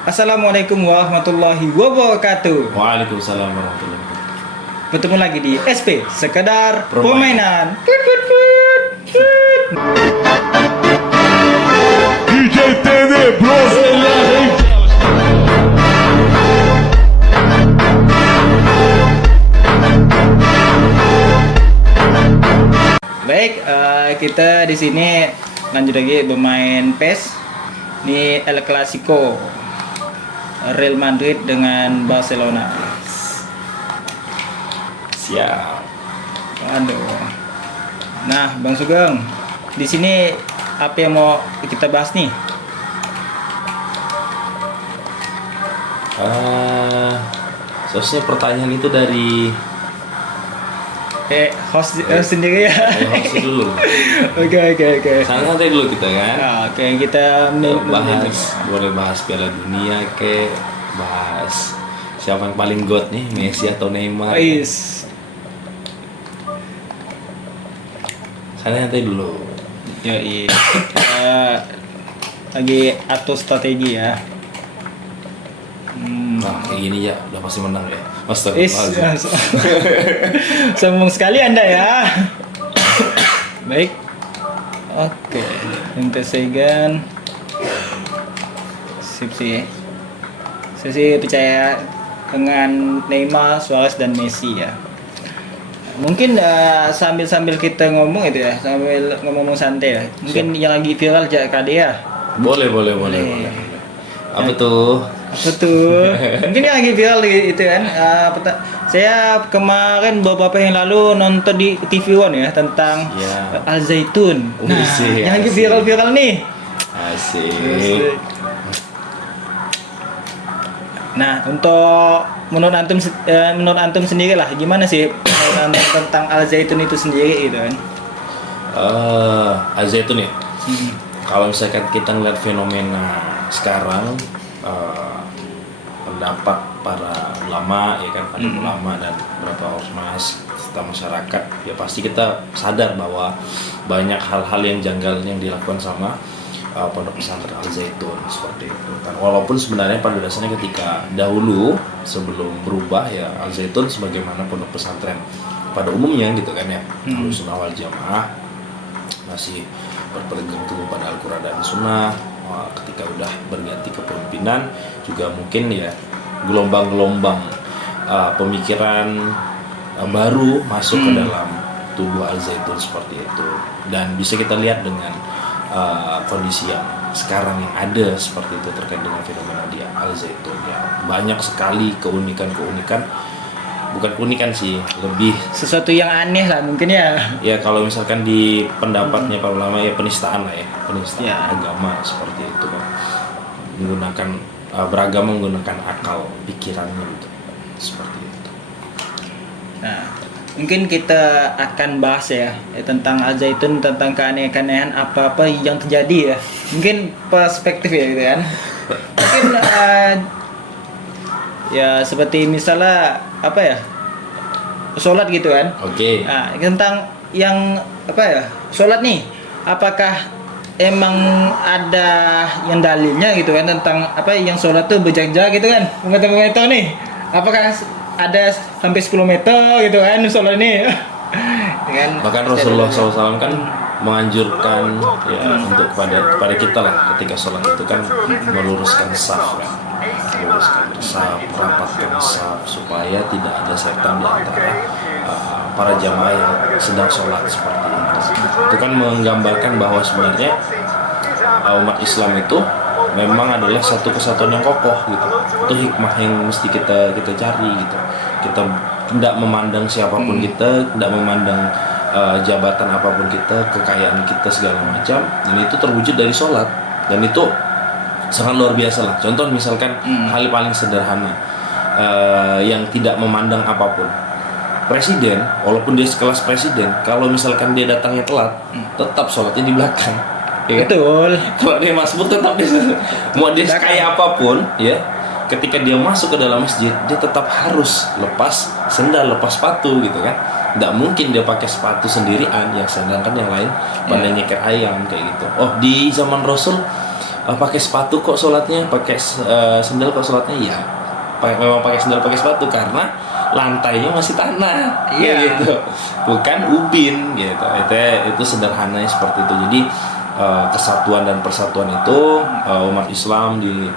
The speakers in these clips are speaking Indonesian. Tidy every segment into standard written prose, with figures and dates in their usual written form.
Assalamualaikum warahmatullahi wabarakatuh. Waalaikumsalam warahmatullahi wabarakatuh. Bertemu lagi di SP Sekedar Permainan. Permainan. Put, put, put, put. DJ TD Bros. Baik, kita di sini lanjut lagi bermain PES. Ini El Clasico Real Madrid dengan Barcelona. Siap. Aduh. Nah, Bang Sugeng, di sini apa yang mau kita bahas nih? Seharusnya pertanyaan itu dari Host sendiri ya. host dulu. Oke. Santai dulu kita kan. Nah, oke, kita Boleh bahas Piala Dunia bahas siapa yang paling god nih, Messi atau Neymar. Is. Santai dulu. Yoi. Kita lagi atur strategi ya. Nah, kayak gini ya, udah pasti menang ya. Is, sombong sekali Anda ya. Baik. Oke. Inter Segan. Sip sih. Saya sih percaya dengan Neymar, Suarez dan Messi ya. Mungkin sambil kita ngomong itu ya, sambil ngomong santai ya. Mungkin yang lagi viral KD ya. Boleh. Apa tuh? Mungkin yang lagi viral itu kan. Saya kemarin beberapa yang lalu nonton di TV One ya tentang Al Zaitun. Nah, yang lagi viral nih. Asik. Nah, untuk menurut antum sendiri lah, gimana sih tentang Al Zaitun itu sendiri gitu kan? Al Zaitun ya. Kalau misalkan kita ngeliat fenomena sekarang, pendapat para ulama ya kan, para ulama dan beberapa ormas serta masyarakat, ya pasti kita sadar bahwa banyak hal-hal yang janggal yang dilakukan sama pondok pesantren Al Zaitun seperti itu kan. Walaupun sebenarnya pada dasarnya ketika dahulu sebelum berubah ya, Al Zaitun sebagaimana pondok pesantren pada umumnya gitu kan ya, Ahlussunnah wal Jamaah masih berpegang teguh pada Al-Quran dan Sunnah. Ketika udah berganti kepemimpinan juga mungkin ya gelombang-gelombang pemikiran baru masuk ke dalam tubuh Al Zaitun seperti itu, dan bisa kita lihat dengan kondisi yang sekarang yang ada seperti itu terkait dengan fenomena di Al Zaitun ya. Banyak sekali keunikan, bukan keunikan sih, lebih Sesuatu yang aneh lah mungkin ya. ya kalau misalkan di pendapatnya para ulama ya penistaan lah ya, penistaan Ya. agama seperti itu kan, menggunakan beragama menggunakan akal pikirannya gitu, seperti itu. Nah, mungkin kita akan bahas ya tentang Al Zaitun, tentang keanehan-keanehan apa-apa yang terjadi ya. Mungkin perspektif ya gitu kan. Mungkin ya seperti misalnya apa ya, sholat gitu kan. Oke. Nah, tentang yang apa ya, sholat nih, apakah emang ada yang dalilnya gitu kan tentang apa yang sholat tuh berjarak gitu kan, meter nih, apakah ada sampai 10 meter gitu kan sholat ini. Kan, Bahkan Rasulullah SAW kan menganjurkan ya untuk kepada kita lah ketika sholat itu kan meluruskan saf kan, meluruskan saf, rapatkan saf supaya tidak ada setan di antara para jamaah yang sedang sholat seperti itu. Itu kan menggambarkan bahwa sebenarnya umat Islam itu memang adalah satu kesatuan yang kokoh gitu. Itu hikmah yang mesti kita cari gitu. Kita tidak memandang siapapun kita, tidak memandang jabatan apapun kita, kekayaan kita segala macam, dan itu terwujud dari sholat, dan itu sangat luar biasa lah. Contoh misalkan hal paling sederhana yang tidak memandang apapun. Presiden, walaupun dia sekelas presiden, kalau misalkan dia datangnya telat, tetap sholatnya di belakang. Ya, betul. Kalau dia masuk tetap mau dia kaya apapun ya, ketika dia masuk ke dalam masjid dia tetap harus lepas sendal, lepas sepatu gitu kan. Nggak mungkin dia pakai sepatu sendirian, yang sedangkan yang lain pada nyeker ayam kayak gitu. Oh, di zaman Rasul pakai sepatu kok sholatnya, pakai sendal kok sholatnya? Ya, memang pakai sendal pakai sepatu karena lantainya masih tanah, Iya. gitu, bukan ubin, gitu. Itu sederhananya seperti itu. Jadi kesatuan dan persatuan itu umat Islam di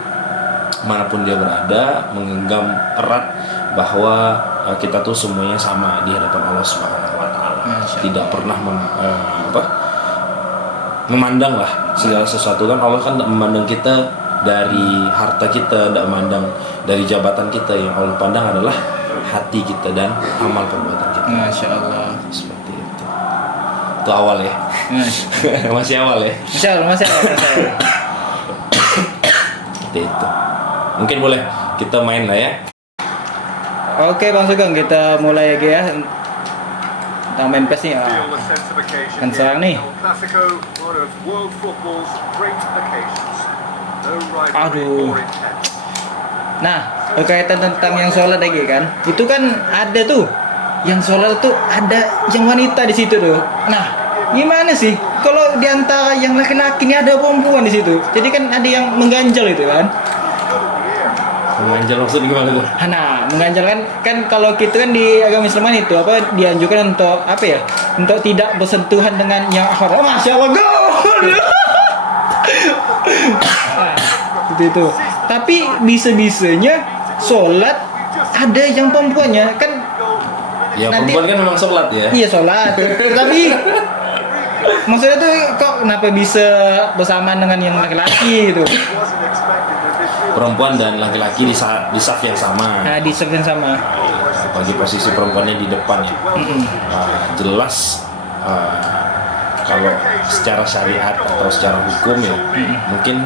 manapun dia berada menggenggam erat bahwa kita tuh semuanya sama di hadapan Allah Subhanahu wa taala. Tidak pernah memandang lah segala sesuatu, kan Allah kan tidak memandang kita dari harta kita, tidak memandang dari jabatan kita. Yang Allah pandang adalah hati kita dan amal perbuatan kita. Masya Allah. Seperti itu. Itu awal ya. Masih awal ya. Masya Allah. Seperti itu. Mungkin boleh kita main lah ya. Oke Bang Sugeng, kita mulai lagi ya. Tentang main PES nih. Kan serang nih. Aduh. Nah, berkaitan tentang yang sholat lagi kan, itu kan ada tuh yang sholat tuh ada yang wanita di situ tuh. Nah, gimana sih kalau di antara yang laki-laki ini ada perempuan di situ? Jadi kan ada yang mengganjal itu kan. Mengganjal maksudnya gimana tuh? Nah, mengganjal kan kalau kita kan di agama Islam itu apa dianjurkan untuk apa ya? Untuk tidak bersentuhan dengan yang haram. Oh, Masya Allah, gol. Seperti itu. Tapi bisa-bisanya sholat ada yang perempuannya kan. Ya Nanti- perempuan kan memang sholat ya. Iya sholat. Tapi maksudnya tuh kok kenapa bisa bersamaan dengan yang laki-laki gitu? Perempuan dan laki-laki di saf yang sama. Nah, di sebelah sama. Bagi posisi perempuannya di depan ya. Jelas kalau secara syariat atau secara hukum ya mungkin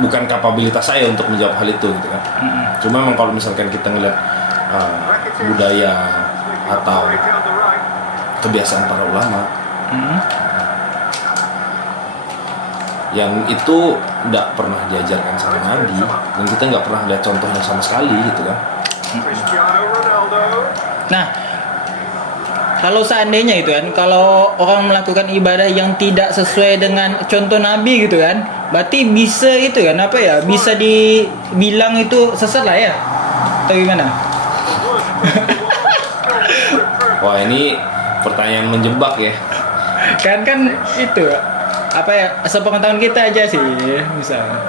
bukan kapabilitas saya untuk menjawab hal itu gitu kan. Cuma memang kalau misalkan kita ngeliat budaya atau kebiasaan para ulama yang itu tidak pernah diajarkan sama Nabi dan kita nggak pernah lihat contohnya sama sekali gitu kan. Nah, kalau seandainya itu kan, kalau orang melakukan ibadah yang tidak sesuai dengan contoh Nabi gitu kan, berarti bisa itu kan apa ya? Bisa dibilang itu sesat lah ya? Atau gimana? Wah, ini pertanyaan menjebak ya. Kan itu apa ya? Sepengetahuan kita aja sih, misalnya.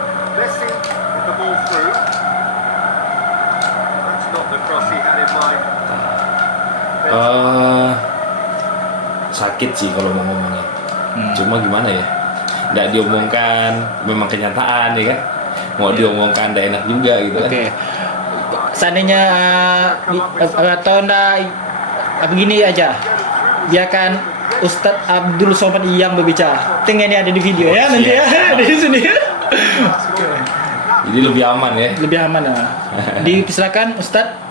Sakit sih kalau mau ngomongnya. Cuma gimana ya? Nggak diomongkan, memang kenyataan ya kan. Mau diomongkan nggak enak juga gitu kan. Oke. Seandainya atau enggak begini aja. Biarkan Ustadz Abdul Somad yang berbicara. Tengah ini ada di video ya nanti ya di sini. Jadi lebih aman ya. Lebih aman ya. Dipersilakan Ustadz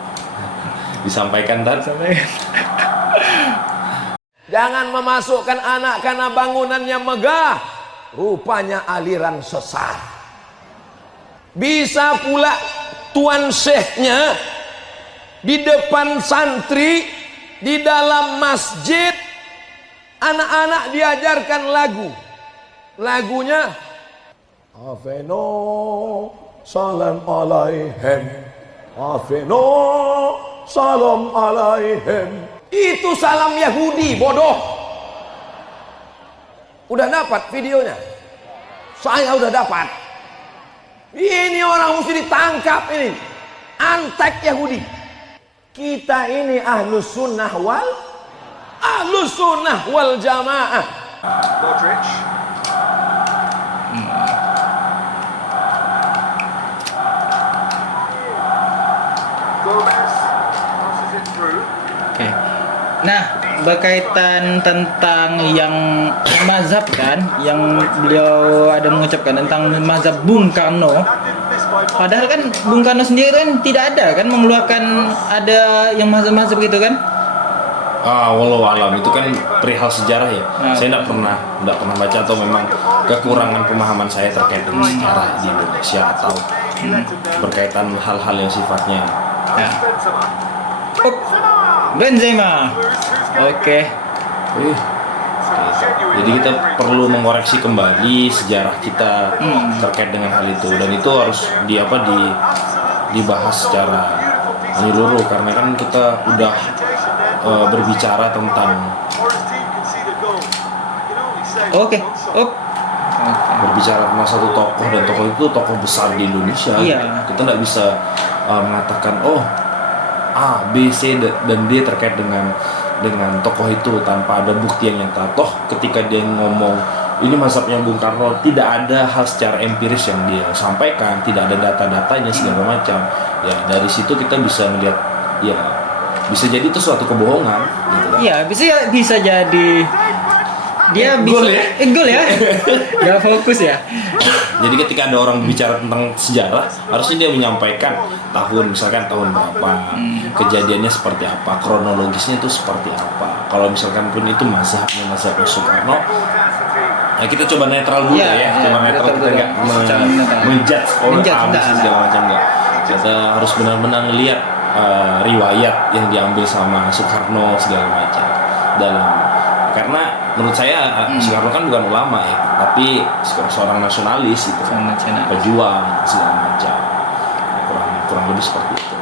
Disampaikan tadi. sampai. Jangan memasukkan anak karena bangunannya megah, rupanya aliran sesat. Bisa pula tuan syekhnya di depan santri, di dalam masjid, anak-anak diajarkan lagu. Lagunya Afeno salam alaihim, Afeno salam alaihim. Itu salam Yahudi, bodoh. Udah dapat videonya? Saya udah dapat. Ini orang mesti ditangkap ini. Antek Yahudi. Kita ini ahlus sunnah wal jamaah. Modric. Gomez passes it through. Oke. Nah, berkaitan tentang yang mazhab kan, yang beliau ada mengucapkan tentang mazhab Bung Karno. Padahal kan Bung Karno sendiri kan tidak ada kan mengeluarkan ada yang mazhab-mazhab gitu kan? Walau alam itu kan perihal sejarah ya. Saya tidak pernah baca atau memang kekurangan pemahaman saya terkait dengan sejarah di Indonesia atau berkaitan hal-hal yang sifatnya Nah. Oh, Benzema. Oke. Jadi kita perlu mengoreksi kembali sejarah kita terkait dengan hal itu, dan itu harus dibahas secara menyeluruh, karena kan kita udah berbicara tentang Oke. berbicara tentang satu tokoh, dan tokoh itu tokoh besar di Indonesia. Iya. Kita nggak bisa mengatakan A, B, C dan D terkait dengan tokoh itu tanpa ada bukti yang nyata. Toh ketika dia ngomong ini mazhabnya Bung Karno, tidak ada hal secara empiris yang dia sampaikan, tidak ada data-datanya segala macam. Ya dari situ kita bisa melihat, ya bisa jadi itu suatu kebohongan gitu kan. Iya, bisa jadi dia Gol bisa ya? gol ya. Gak fokus ya. Jadi ketika ada orang bicara tentang sejarah, harusnya dia menyampaikan misalkan tahun berapa, kejadiannya seperti apa, kronologisnya itu seperti apa. Kalau misalkan pun itu mazhabnya Soekarno, nah kita coba netral dulu Iya, ya, iya, coba netral, kita nggak secara netral. menjudge Enggak. segala macam, nggak. Kita harus benar-benar lihat riwayat yang diambil sama Soekarno segala macam karena menurut saya Soekarno kan bukan ulama ya, tapi seorang nasionalis gitu, Seorang nasionalis. pejuang segala macam. Kurang lebih seperti itu.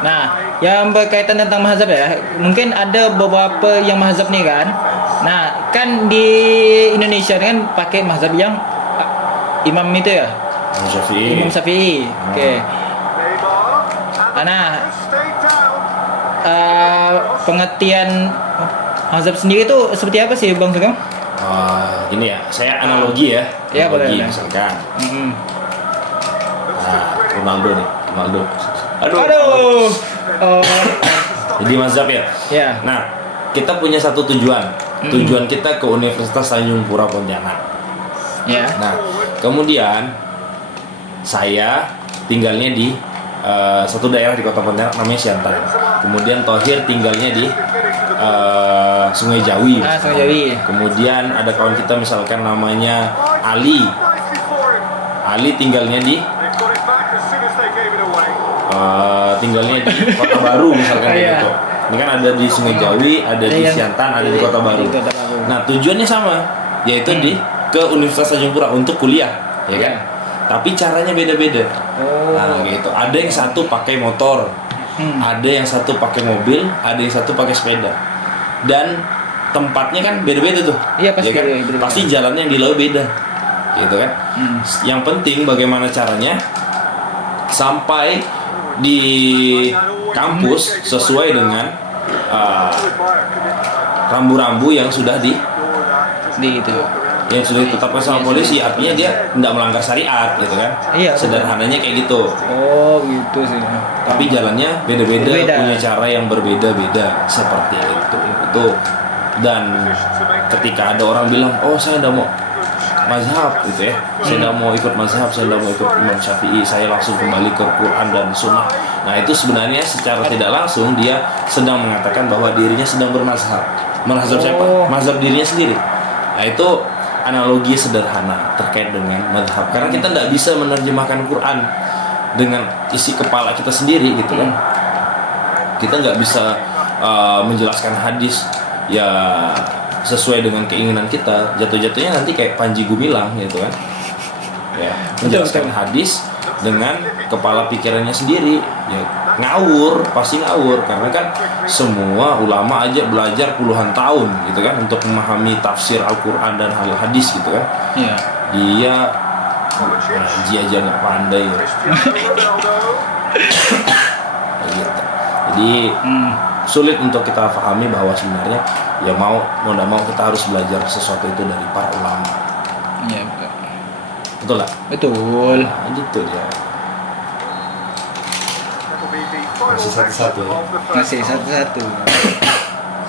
Nah, yang berkaitan tentang mazhab ya, mungkin ada beberapa yang mazhab nih kan. Nah, kan di Indonesia kan pakai mazhab yang imam itu ya, Imam Syafi'i. Oke. Nah, pengertian mazhab sendiri itu seperti apa sih Bang Sugeng? Gini ya, saya analogi ya. Iya, Analogi boleh. misalkan. Mm-mm. Ronaldo. Aduh. Oh, Jadi mazhab ya. ya. Nah, kita punya satu tujuan. Tujuan kita ke Universitas Tanjung Pura Pontianak. Ya. Nah, kemudian saya tinggalnya di satu daerah di Kota Pontianak namanya Siantan. Kemudian Thohir tinggalnya di Sungai Jawi. Sungai Jawi. Kemudian ada kawan kita misalkan namanya Ali. Ali tinggalnya di Kota Baru misalkan Iya. gitu. Ini kan ada di Sungai Jawi, ada di Iya. Siantan, ada di Kota Baru. Di Kota Baru. Nah, tujuannya sama, yaitu ke Universitas Tanjung Pura untuk kuliah, ya kan? Tapi caranya beda-beda. Nah, gitu. Ada yang satu pakai motor, ada yang satu pakai mobil, ada yang satu pakai sepeda. Dan tempatnya kan beda-beda tuh. Iya, pasti ya kan? beda-beda. Pasti jalannya yang dilalui beda. Gitu kan? Yang penting bagaimana caranya sampai di kampus sesuai dengan rambu-rambu yang sudah di itu. ditetapkan sama polisi, artinya dia tidak melanggar syariat gitu kan. Iya, sederhananya kayak gitu. Oh, gitu sih. Tapi jalannya beda-beda, Berbeda. punya cara yang berbeda-beda seperti itu. Dan ketika ada orang bilang, oh saya tidak mau mazhab gitu ya, saya tidak mau ikut mazhab, saya tidak mau ikut Imam Syafi'i, saya langsung kembali ke Quran dan Sunnah. Nah, itu sebenarnya secara tidak langsung dia sedang mengatakan bahwa dirinya sedang bermazhab. Mazhab siapa? Mazhab dirinya sendiri. Nah, itu analogi sederhana terkait dengan mazhab. Karena kita tidak bisa menerjemahkan Quran dengan isi kepala kita sendiri gitu kan. Kita nggak bisa menjelaskan hadis ya sesuai dengan keinginan kita. Jatuh-jatuhnya nanti kayak Panji Gumilang gitu kan. Ya, menjelaskan hadis dengan kepala pikirannya sendiri, ya ngawur, pasti ngawur, karena kan semua ulama aja belajar puluhan tahun gitu kan untuk memahami tafsir Al-Quran dan hadis gitu kan. Iya. Dia ngaji aja nggak pandai ya. Gitu. Jadi sulit untuk kita pahami bahwa sebenarnya ya mau nggak mau kita harus belajar sesuatu itu dari para ulama. Iya. Betul lah. Betul. Nah, gitu dia. Masih satu-satu ya. Masih satu-satu.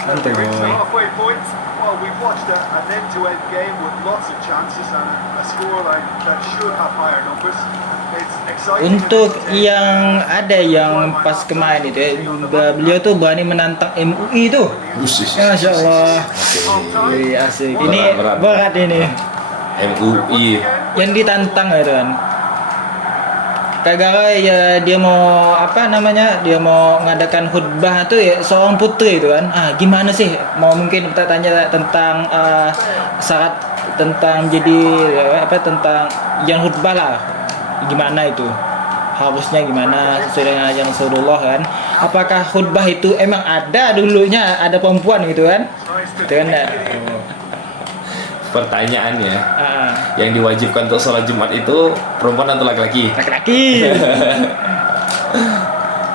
Santai boy. Halfway point. Well, we've watched an end-to-end game with lots of chances and a scoreline that should have higher numbers. It's exciting. Untuk yang ada yang pas kemarin itu ya, beliau tuh berani menantang MUI tuh. Masya Allah. Wih, asik. Ini Berat. berat ini. MUI. Yang ditantang gitu kan. gara-gara ya dia mau apa namanya, dia mau mengadakan khutbah tuh ya seorang putri itu kan. Gimana sih, mau mungkin kita tanya tentang syarat tentang jadi apa, tentang yang khutbah lah, gimana itu harusnya gimana sesuai dengan ajaran Rasulullah kan. Apakah khutbah itu emang ada dulunya ada perempuan gitu kan, itu kan. Pertanyaannya, yang diwajibkan untuk sholat Jumat itu perempuan atau laki-laki? Laki-laki.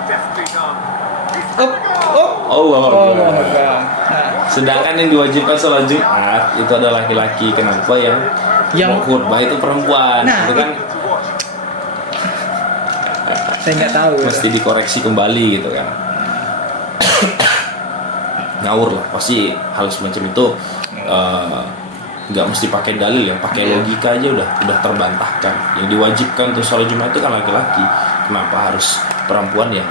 Definitely not. Allah Akbar. Akbar. Sedangkan yang diwajibkan sholat Jumat itu adalah laki-laki. Kenapa yang mau khutbah itu perempuan? Nah, Itu kan To watch. Saya nggak tahu. mesti dikoreksi kembali gitu kan. Ngawur lah, pasti hal semacam itu nggak mesti pakai dalil ya, pakai logika aja udah terbantahkan. Yang diwajibkan untuk sholat Jumat itu kan laki-laki. Kenapa harus perempuan yang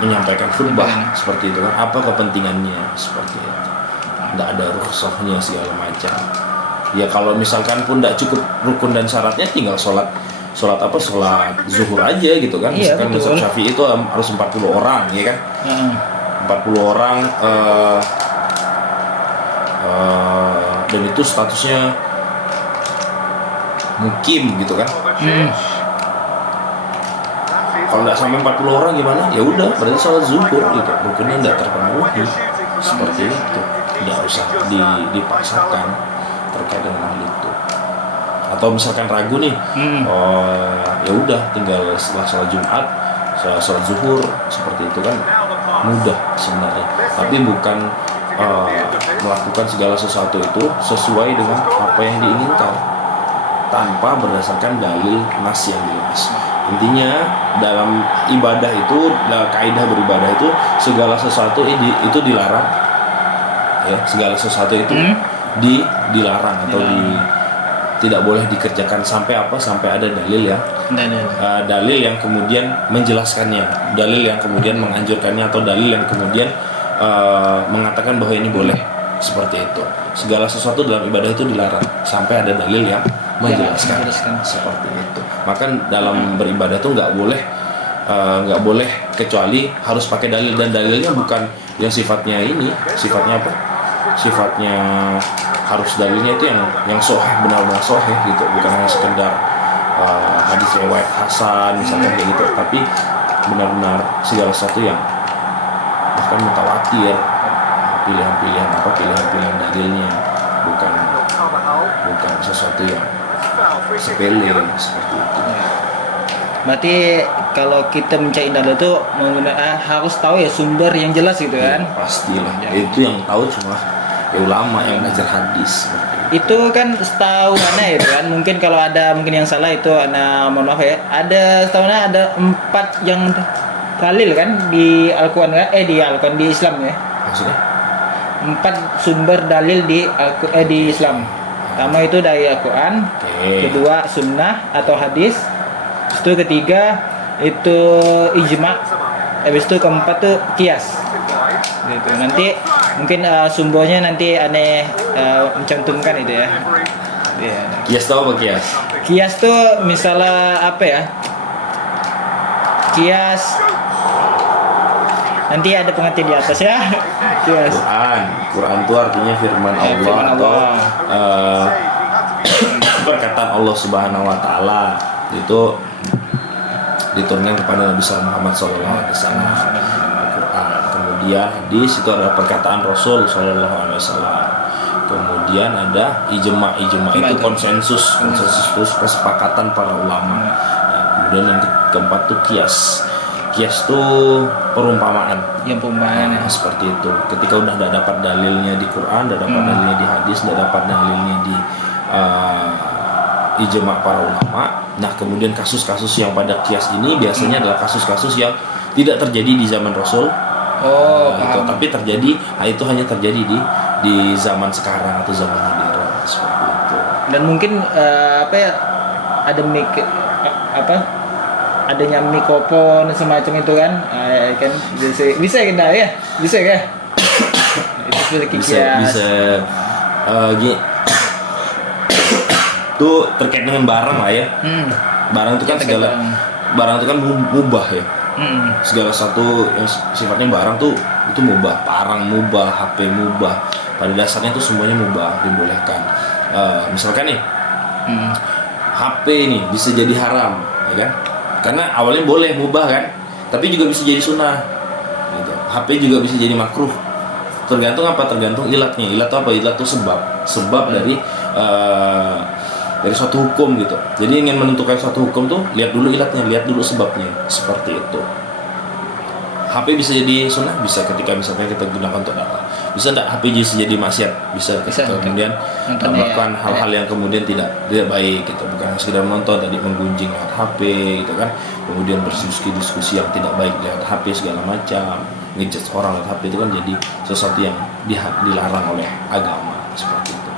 menyampaikan khutbah seperti itu kan? Apa kepentingannya seperti itu? Nggak ada rukhsahnya segala macam. Ya kalau misalkan pun nggak cukup rukun dan syaratnya, tinggal sholat zuhur aja gitu kan. Iya, Misalkan betul. mazhab Syafi'i itu harus 40 orang ya kan. 40 orang dan itu statusnya mukim gitu kan. Kalau nggak sampai 40 orang gimana? Ya udah, berarti sholat zuhur gitu. Rukunnya nggak terpenuhi seperti itu. Nggak usah dipaksakan terkait dengan hal itu. Atau misalkan ragu nih, ya udah tinggal setelah sholat Jumat, sholat zuhur seperti itu kan mudah sebenarnya. Tapi bukan melakukan segala sesuatu itu sesuai dengan apa yang diinginkan tanpa berdasarkan dalil nas yang jelas. Intinya dalam ibadah itu, dalam kaidah beribadah itu segala sesuatu itu dilarang ya, segala sesuatu itu dilarang atau tidak boleh dikerjakan sampai ada dalil ya, dalil yang kemudian menjelaskannya, dalil yang kemudian menganjurkannya, atau dalil yang kemudian mengatakan bahwa ini boleh. Seperti itu, segala sesuatu dalam ibadah itu dilarang sampai ada dalil yang menjelaskan. Seperti itu. Maka dalam beribadah itu nggak boleh kecuali harus pakai dalil, dan dalilnya bukan yang sifatnya apa? Sifatnya harus dalilnya itu yang sahih, benar-benar sahih gitu, bukan hanya sekedar hadis riwayat hasan misalkan kayak gitu, tapi benar-benar segala sesuatu yang bahkan mutawatir, pilihan-pilihan dalilnya, bukan sesuatu yang sepele seperti itu. Berarti kalau kita mencari dalil itu harus tahu ya sumber yang jelas gitu kan. Pastilah. Itu yang tahu cuma ulama yang belajar hadis. Itu kan setahu mana itu kan, mungkin kalau ada yang salah itu mohon maaf ya. Setahu ada 4 yang dalil kan di Al-Quran kan? Di Islam ya. Maksudnya? 4 sumber dalil di Islam. Pertama itu dari Al-Quran, kedua sunnah atau hadis, itu ketiga itu ijma, habis itu keempat tuh kias. Gitu. Nanti mungkin sumbernya nanti aneh mencantumkan itu ya. Kias tahu apa kias? Kias tuh misalnya apa ya? Kias nanti ada pengertian di atas ya. Kias. Quran itu artinya firman Allah atau perkataan Allah Subhanahu wa taala, itu diturunkan kepada Nabi Muhammad SAW. Al-Quran. Kemudian hadis itu adalah perkataan Rasul SAW. Kemudian ada ijma itu konsensus itu kesepakatan para ulama. Nah, kemudian yang keempat tuh kias itu perumpamaan. Yang perumpamaan. Seperti itu. Ketika udah tidak dapat dalilnya di Quran, tidak dapat dalilnya di hadis, tidak dapat dalilnya di ijma para ulama. Nah, kemudian kasus-kasus yang pada kias ini biasanya adalah kasus-kasus yang tidak terjadi di zaman Rasul. Gitu. Tapi terjadi, itu hanya terjadi di zaman sekarang atau zaman modern seperti itu. Dan mungkin adanya mikrofon semacam itu kan, kan bisa kan ya, bisa kan? Itu seperti kias. Bisa tuh terkait dengan barang lah ya. Barang itu kan segala barang itu kan mubah ya. Segala satu yang sifatnya barang tuh itu mubah, parang mubah, HP mubah. Pada dasarnya itu semuanya mubah, dibolehkan. Misalkan nih, HP ini bisa jadi haram, ya kan? Karena awalnya boleh mubah kan, tapi juga bisa jadi sunnah. Gitu. HP juga bisa jadi makruh. Tergantung apa? Tergantung ilatnya. Ilat itu apa? Ilat itu sebab dari suatu hukum gitu. Jadi ingin menentukan suatu hukum tuh lihat dulu ilatnya, lihat dulu sebabnya. Seperti itu. HP bisa jadi sunnah, bisa ketika misalnya kita gunakan untuk dakwah. Bisa enggak HP bisa jadi maksiat? Bisa ketika kemudian melakukan hal-hal yang kemudian tidak baik gitu. Bukan sekedar menonton tadi, menggunjing lewat HP gitu kan. Kemudian berdiskusi yang tidak baik lewat HP segala macam. Ngejudge orang lewat HP itu kan jadi sesuatu yang dilarang oleh agama seperti itu.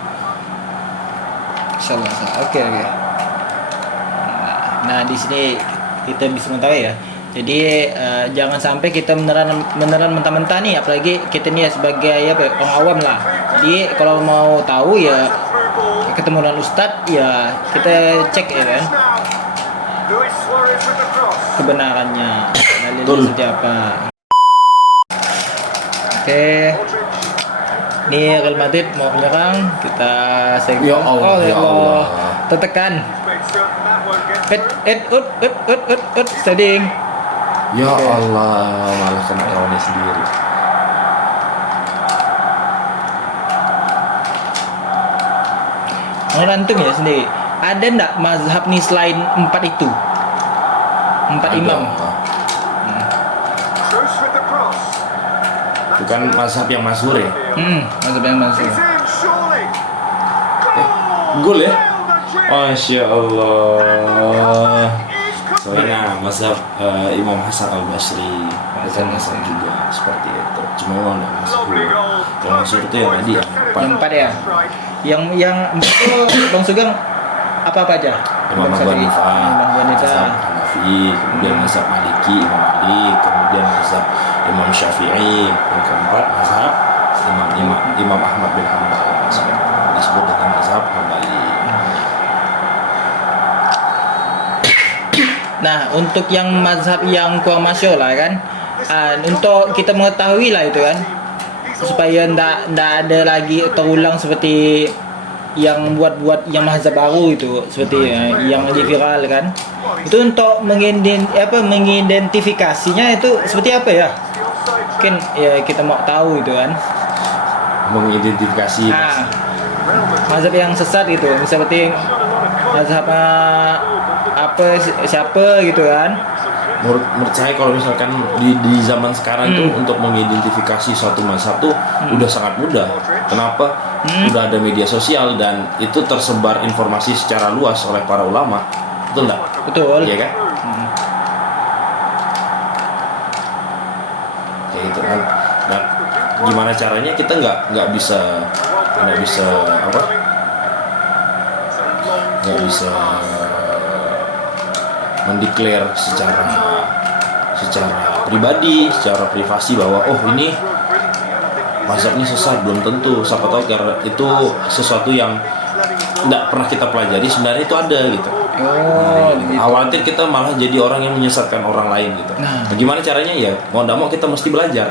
Insyaallah. Oke. Nah, di sini kita bisa mengetahui ya. Jadi jangan sampai kita beneran mentah-mentah nih, apalagi kita nih sebagai orang awam lah. Jadi kalau mau tahu ya ketemu dengan ustadz ya kita cek ya kan kebenarannya dalilnya seperti apa. Oke. Ini Real Madrid mau menyerang, kita Ya Allah. Tertekan. Standing. Ya Allah, malah kena lawannya sendiri. Menurut antum ya sendiri, ada ndak mazhab nih selain 4 itu? 4 imam. Bukan mazhab yang masyhur ya? Mazhab yang masuk. Gol ya? Masya Allah. Soalnya mazhab Imam Hasan Al Basri itu mazhab juga seperti itu. Cuma memang nggak masyhur. Yang masyhur itu yang tadi Yang 4 ya. Yang 4 itu Bang Sugeng apa aja? Imam Abu Hanifah, Imam Abu Hanifah, mazhab Hanafi, kemudian mazhab Maliki, Imam Malik, kemudian mazhab Imam Syafi'i, yang keempat mazhab Imam Ahmad bin Hanbal, disebut dengan mazhab Hambali. Nah, untuk yang mazhab yang kurang masyhur lah kan, untuk kita mengetahui lah itu kan, supaya ndak ada lagi terulang seperti yang buat yang mazhab baru itu, seperti yang lagi viral kan. Itu untuk mengidentifikasinya itu seperti apa ya? Mungkin ya kita mau tahu itu kan. Mengidentifikasi Mazhab yang sesat gitu, seperti mazhab siapa gitu kan. Menurut saya kalau misalkan di zaman sekarang tuh untuk mengidentifikasi suatu mazhab tuh udah sangat mudah. Kenapa? Udah ada media sosial dan itu tersebar informasi secara luas oleh para ulama. Betul enggak? Betul. Iya kan? Kayak gitu kan. Nah, gimana caranya kita nggak bisa mendeklar secara pribadi, secara privasi bahwa ini mazhabnya sesat. Belum tentu, siapa tahu karena itu sesuatu yang tidak pernah kita pelajari sebenarnya itu ada gitu. Gitu. Khawatir kita malah jadi orang yang menyesatkan orang lain gitu. Nah, gimana caranya ya? Mau tidak mau kita mesti belajar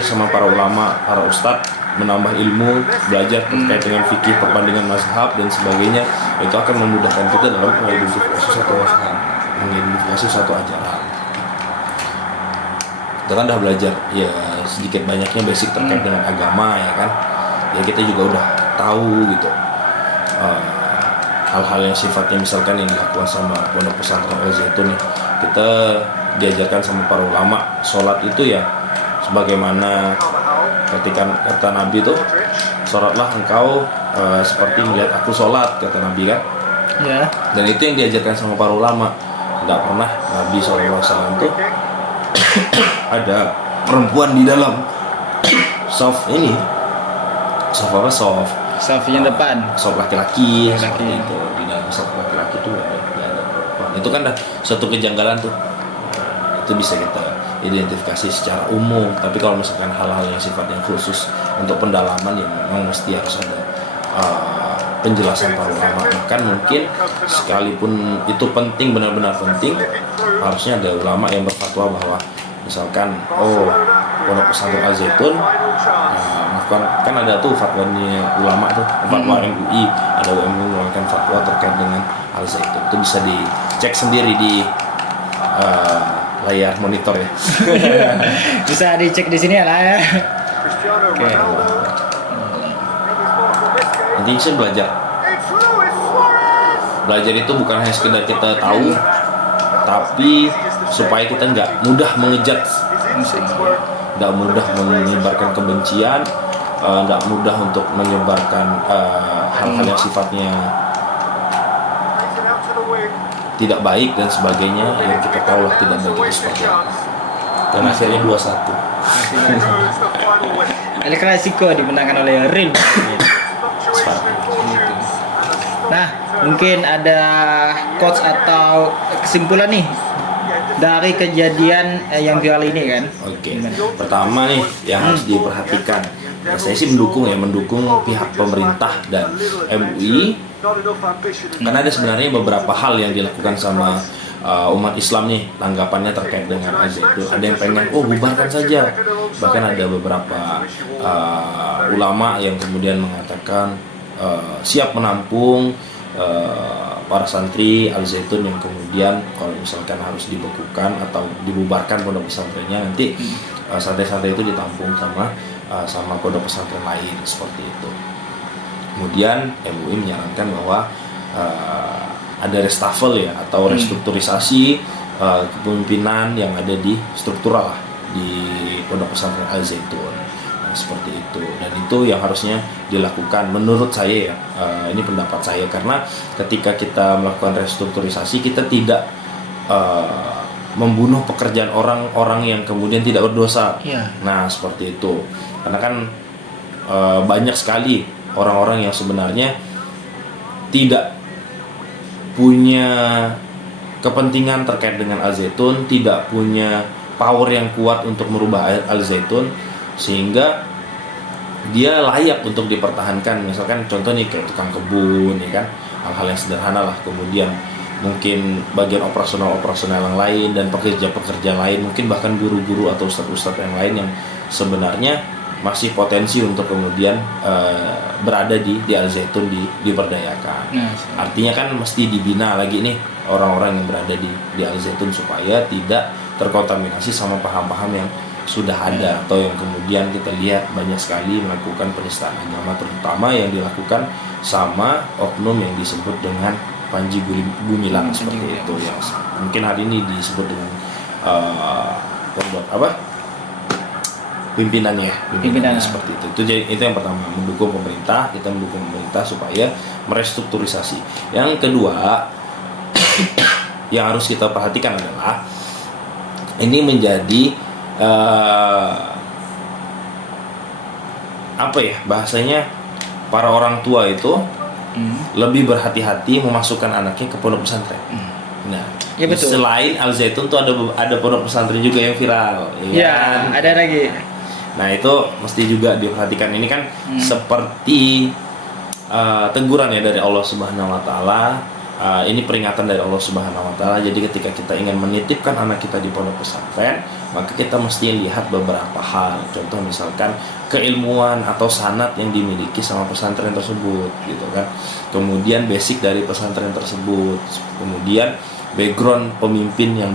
sama para ulama, para ustadz, menambah ilmu, belajar terkait dengan fikih, perbandingan mazhab dan sebagainya. Itu akan memudahkan kita dalam mengidentifikasi satu mazhab, mengidentifikasi satu ajaran. Kita kan udah belajar ya sedikit banyaknya basic terkait dengan agama ya kan. Ya kita juga udah tahu gitu hal-hal yang sifatnya misalkan yang dilakukan sama pondok pesantren Al Zaitun nih. Kita diajarkan sama para ulama, sholat itu ya sebagaimana ketika kata Nabi tuh, sholatlah engkau seperti melihat aku sholat, kata Nabi kan. Ya. Dan itu yang diajarkan sama para ulama. Nggak pernah Nabi SAW tuh ada perempuan di dalam soft Saf yang depan. Soft laki-laki seperti itu. Di dalam soft laki-laki tuh ada perempuan. Itu kan suatu kejanggalan tuh. Itu bisa kita identifikasi secara umum. Tapi kalau misalkan hal-hal yang sifatnya khusus untuk pendalaman ya memang mesti harus ada penjelasan para ulama. Bahkan mungkin sekalipun itu penting, benar-benar penting, harusnya ada ulama yang berfatwa bahwa misalkan pondok pesantren Al Zaitun kan ada tuh fatwanya ulama tuh, fatwa MUI, ada MUI mengeluarkan fatwa terkait dengan Al Zaitun. Itu bisa dicek sendiri di layar monitor ya. Bisa dicek di sini ya lah ya. Cristiano Oke. Ronaldo. Nanti saya belajar. It's Luis Suarez. Belajar itu bukan hanya sekedar kita tahu, tapi supaya kita nggak mudah mengejat, nggak mudah menyebarkan kebencian, nggak mudah untuk menyebarkan hal-hal yang sifatnya Racing out to the wing. tidak baik dan sebagainya, yang kita tahu lah tidak baik itu seperti apa. Dan akhirnya 2-1. There goes the final whistle. El Clasico dimenangkan oleh Real Madrid. Fluctuation in fortunes. Nah, mungkin ada quotes atau kesimpulan nih dari kejadian yang viral ini kan. Oke, pertama nih yang harus diperhatikan, ya, saya sih mendukung pihak pemerintah dan MUI, Not enough ambition in karena ada sebenarnya beberapa hal yang dilakukan sama umat Islam nih, tanggapannya terkait dengan Al Zaitun. Ada yang pengen bubarkan saja, bahkan ada beberapa ulama yang kemudian mengatakan siap menampung para santri Al Zaitun yang kemudian kalau misalkan harus dibekukan atau dibubarkan pondok pesantrennya, nanti santri-santri itu ditampung sama pondok pesantren lain seperti itu. Kemudian MUI menyarankan bahwa ada reshuffle ya, atau restrukturisasi kepemimpinan yang ada di struktural lah di pondok pesantren Al Zaitun. Seperti itu, dan itu yang harusnya dilakukan menurut saya ya, ini pendapat saya, karena ketika kita melakukan restrukturisasi kita tidak membunuh pekerjaan orang-orang yang kemudian tidak berdosa. Iya. Nah seperti itu, karena kan banyak sekali orang-orang yang sebenarnya tidak punya kepentingan terkait dengan Al Zaitun, tidak punya power yang kuat untuk merubah Al Zaitun, sehingga dia layak untuk dipertahankan. Misalkan contoh nih kayak tukang kebun ya kan, hal-hal yang sederhana lah. Kemudian mungkin bagian operasional yang lain dan pekerja lain, mungkin bahkan guru-guru atau ustadz-ustadz yang lain yang sebenarnya masih potensi untuk kemudian berada di Al Zaitun, diberdayakan. Nah, Artinya kan mesti dibina lagi nih orang-orang yang berada di Al Zaitun supaya tidak terkontaminasi sama paham-paham yang sudah ada, atau yang kemudian kita lihat banyak sekali melakukan penistaan agama, terutama yang dilakukan sama oknum yang disebut dengan Panji Gumilang seperti itu ya. Mungkin hari ini disebut dengan pimpinannya seperti itu. Itu yang pertama, mendukung pemerintah, kita mendukung pemerintah supaya merestrukturisasi. Yang kedua yang harus kita perhatikan adalah ini menjadi bahasanya para orang tua itu lebih berhati-hati memasukkan anaknya ke pondok pesantren. Nah, Ya, betul. selain Al Zaitun tuh ada pondok pesantren juga yang viral. ya ada lagi. Nah itu mesti juga diperhatikan. Ini kan seperti teguran ya dari Allah Subhanahu Wa Taala. Ini peringatan dari Allah Subhanahu Wa Taala. Jadi ketika kita ingin menitipkan anak kita di pondok pesantren, maka kita mesti lihat beberapa hal. Contoh misalkan keilmuan atau sanad yang dimiliki sama pesantren tersebut, gitu kan. Kemudian basic dari pesantren tersebut. Kemudian background pemimpin yang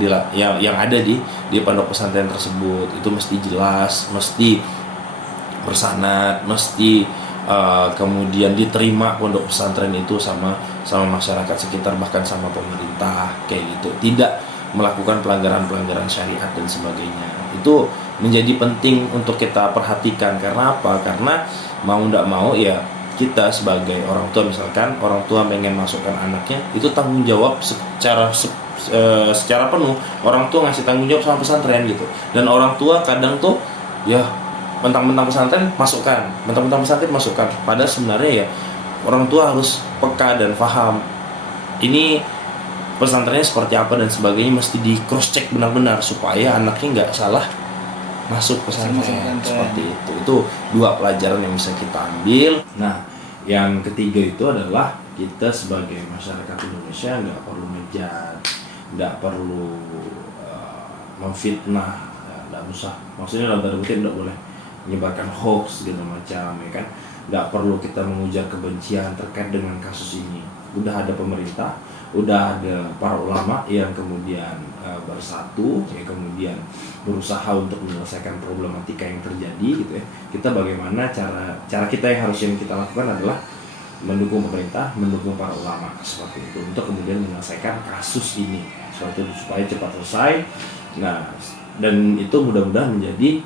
ada di pondok pesantren tersebut itu mesti jelas, mesti bersanad, mesti kemudian diterima pondok pesantren itu sama masyarakat sekitar, bahkan sama pemerintah kayak gitu. Tidak melakukan pelanggaran syariat dan sebagainya. Itu menjadi penting untuk kita perhatikan. Karena apa? Karena mau tidak mau ya kita sebagai orang tua, misalkan orang tua pengen masukkan anaknya, itu tanggung jawab secara penuh. Orang tua ngasih tanggung jawab sama pesantren gitu. Dan orang tua kadang tuh ya mentang-mentang pesantren masukkan. Padahal sebenarnya ya orang tua harus peka dan paham ini pesantrennya seperti apa dan sebagainya, mesti di cross check benar-benar supaya anaknya nggak salah masuk pesantren seperti itu. Itu dua pelajaran yang bisa kita ambil. Nah, Yang ketiga itu adalah kita sebagai masyarakat Indonesia nggak perlu menjudge, nggak perlu memfitnah, nggak usah. Maksudnya dalam tanda kutip nggak boleh menyebarkan hoax segala macam, ya kan? Nggak perlu kita mengujar kebencian terkait dengan kasus ini. Udah ada pemerintah, udah ada para ulama yang kemudian bersatu, ya kemudian berusaha untuk menyelesaikan problematika yang terjadi, gitu ya. Kita bagaimana cara kita yang harus kita lakukan adalah mendukung pemerintah, mendukung para ulama seperti itu untuk kemudian menyelesaikan kasus ini suatu supaya cepat selesai. Nah, dan itu mudah-mudahan menjadi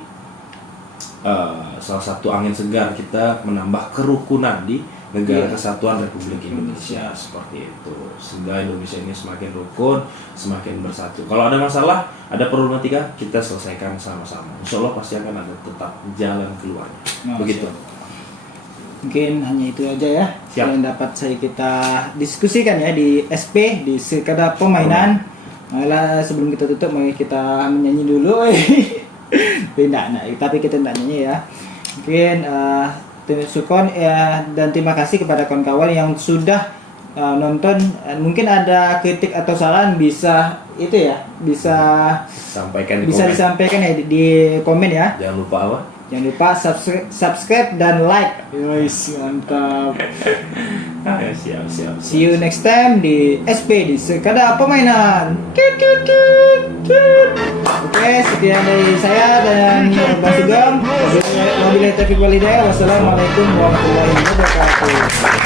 salah satu angin segar kita menambah kerukunan di negara kesatuan Republik Indonesia seperti itu, sehingga Indonesia ini semakin rukun, semakin bersatu. Kalau ada masalah, ada problematika, kita selesaikan sama-sama. Insya Allah pasti akan ada tetap jalan keluarnya. Begitu. Mungkin hanya itu aja ya Siap. yang dapat kita diskusikan ya di SP, di sekadar permainan. Malah sebelum kita tutup, mari kita menyanyi dulu. Tapi kita tidak nyanyi ya. Mungkin terima syukur dan terima kasih kepada kawan-kawan yang sudah nonton. Mungkin ada kritik atau saran bisa itu ya, bisa Sampaikan di bisa komen. disampaikan ya di komen ya. Jangan lupa apa? Jangan lupa subscribe dan like. Guys, mantap. Siap. See you next time di SP di Sekadar Permainan. Oke, sekian dari saya dan Bang Sugeng. Wabillahi taufiq wal hidayah. Wassalamualaikum warahmatullahi wabarakatuh.